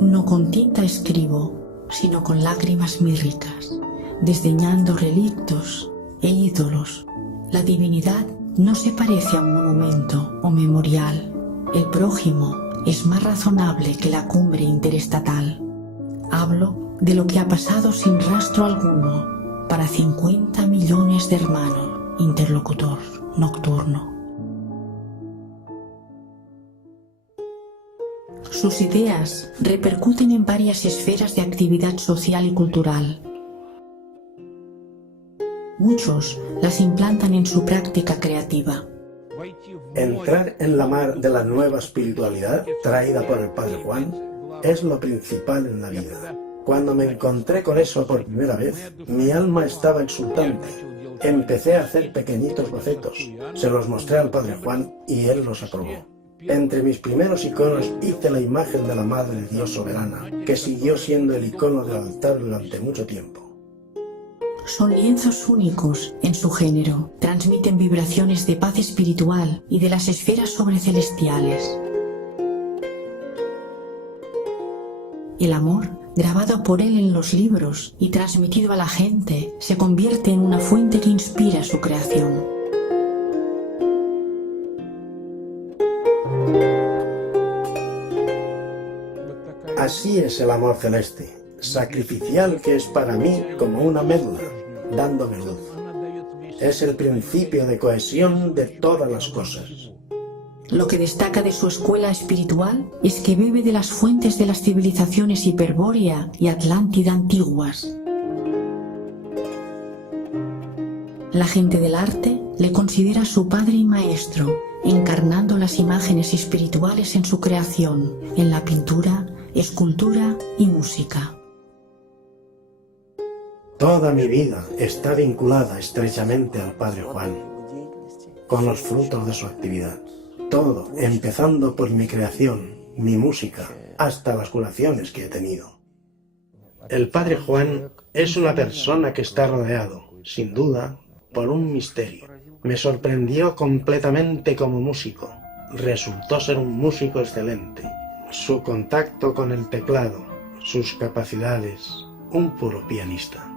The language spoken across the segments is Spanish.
No con tinta escribo, sino con lágrimas muy ricas, desdeñando relictos e ídolos. La divinidad no se parece a un monumento o memorial. El prójimo es más razonable que la cumbre interestatal. Hablo de lo que ha pasado sin rastro alguno para 50 millones de hermanos. Interlocutor nocturno. Sus ideas repercuten en varias esferas de actividad social y cultural. Muchos las implantan en su práctica creativa. Entrar en la mar de la nueva espiritualidad traída por el Padre Juan es lo principal en la vida. Cuando me encontré con eso por primera vez, mi alma estaba exultante. Empecé a hacer pequeñitos bocetos, se los mostré al Padre Juan y él los aprobó. Entre mis primeros iconos hice la imagen de la Madre de Dios Soberana, que siguió siendo el icono del altar durante mucho tiempo. Son lienzos únicos en su género, transmiten vibraciones de paz espiritual y de las esferas sobrecelestiales. El amor, grabado por él en los libros y transmitido a la gente, se convierte en una fuente que inspira su creación. Así es el amor celeste, sacrificial que es para mí como una médula, dándome luz. Es el principio de cohesión de todas las cosas. Lo que destaca de su escuela espiritual es que bebe de las fuentes de las civilizaciones hiperbórea y atlántida antiguas. La gente del arte le considera su padre y maestro, encarnando las imágenes espirituales en su creación, en la pintura, escultura y música. Toda mi vida está vinculada estrechamente al Padre Juan, con los frutos de su actividad. Todo, empezando por mi creación, mi música, hasta las curaciones que he tenido. El Padre Juan es una persona que está rodeado, sin duda, por un misterio. Me sorprendió completamente como músico. Resultó ser un músico excelente. Su contacto con el teclado, sus capacidades, un puro pianista.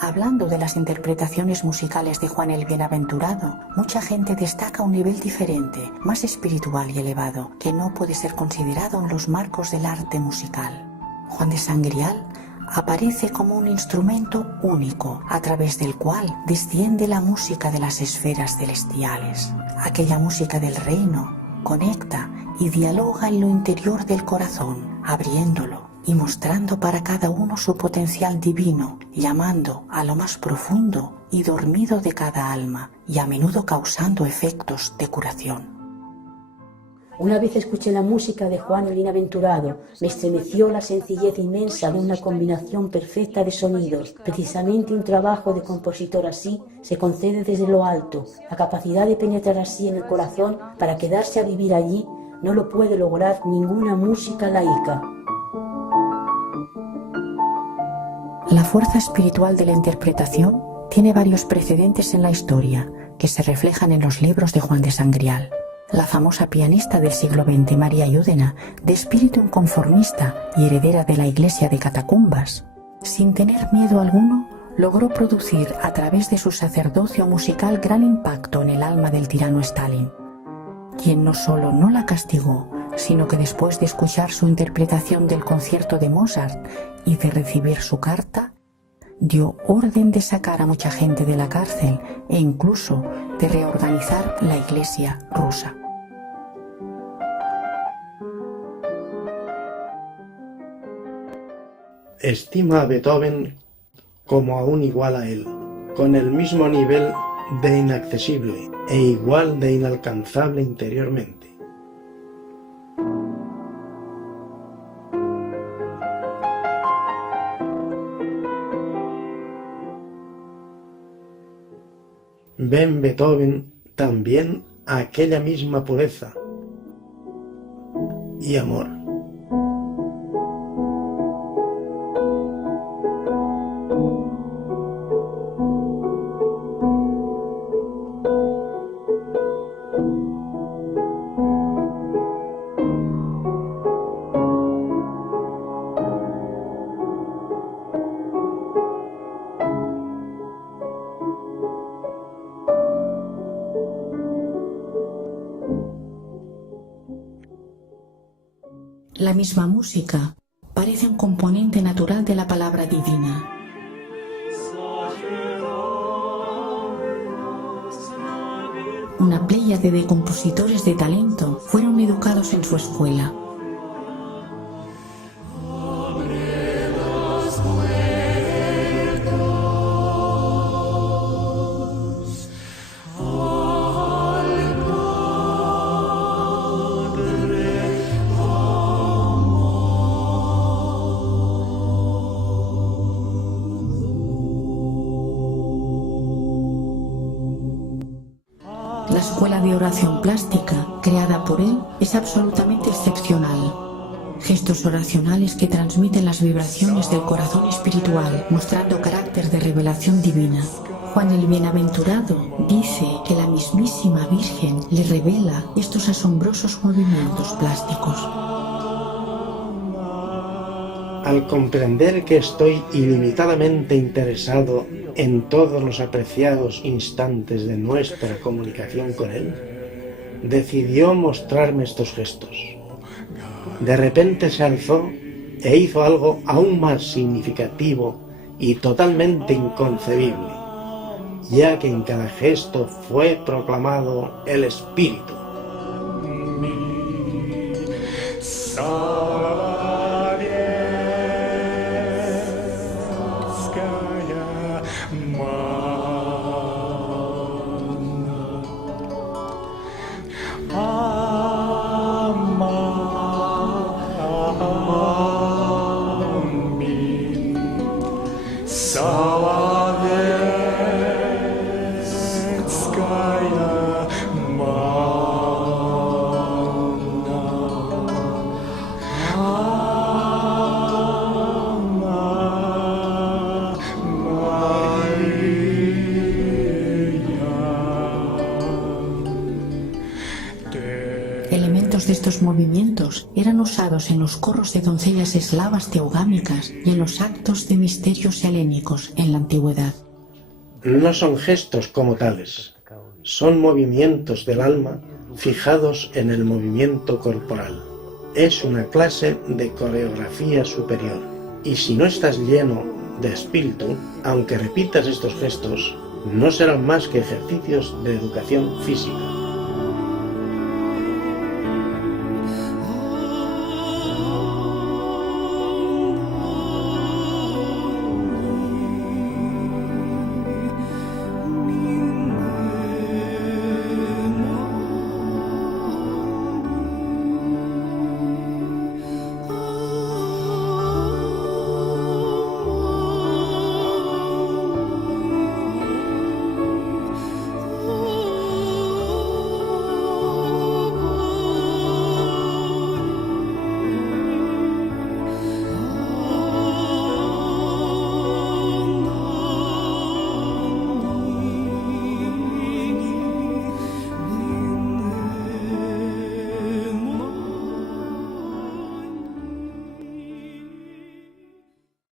Hablando de las interpretaciones musicales de Juan el Bienaventurado, mucha gente destaca un nivel diferente, más espiritual y elevado, que no puede ser considerado en los marcos del arte musical. Juan de Sangrial aparece como un instrumento único, a través del cual desciende la música de las esferas celestiales. Aquella música del reino conecta y dialoga en lo interior del corazón, abriéndolo y mostrando para cada uno su potencial divino, llamando a lo más profundo y dormido de cada alma, y a menudo causando efectos de curación. Una vez escuché la música de Juan el Bienaventurado, me estremeció la sencillez inmensa de una combinación perfecta de sonidos. Precisamente un trabajo de compositor así se concede desde lo alto. La capacidad de penetrar así en el corazón para quedarse a vivir allí no lo puede lograr ninguna música laica. La fuerza espiritual de la interpretación tiene varios precedentes en la historia que se reflejan en los libros de Juan de Sangrial. La famosa pianista del siglo XX, María Yúdena, de espíritu inconformista y heredera de la iglesia de Catacumbas, sin tener miedo alguno, logró producir a través de su sacerdocio musical gran impacto en el alma del tirano Stalin, quien no solo no la castigó, sino que después de escuchar su interpretación del concierto de Mozart y de recibir su carta, dio orden de sacar a mucha gente de la cárcel e incluso de reorganizar la iglesia rusa. Estima a Beethoven como aún igual a él, con el mismo nivel de inaccesible e igual de inalcanzable interiormente. Ve en Beethoven también aquella misma pureza y amor. La misma música parece un componente natural de la palabra divina. Una pléyade de compositores de talento fueron educados en su escuela. La escuela de oración plástica, creada por él, es absolutamente excepcional. Gestos oracionales que transmiten las vibraciones del corazón espiritual, mostrando carácter de revelación divina. Juan el Bienaventurado dice que la mismísima Virgen le revela estos asombrosos movimientos plásticos. Al comprender que estoy ilimitadamente interesado en todos los apreciados instantes de nuestra comunicación con él, decidió mostrarme estos gestos. De repente se alzó e hizo algo aún más significativo y totalmente inconcebible, ya que en cada gesto fue proclamado el Espíritu. Elementos de estos movimientos eran usados en los corros de doncellas eslavas teogámicas y en los actos de misterios helénicos en la antigüedad. No son gestos como tales, son movimientos del alma fijados en el movimiento corporal. Es una clase de coreografía superior, y si no estás lleno de espíritu, aunque repitas estos gestos, no serán más que ejercicios de educación física.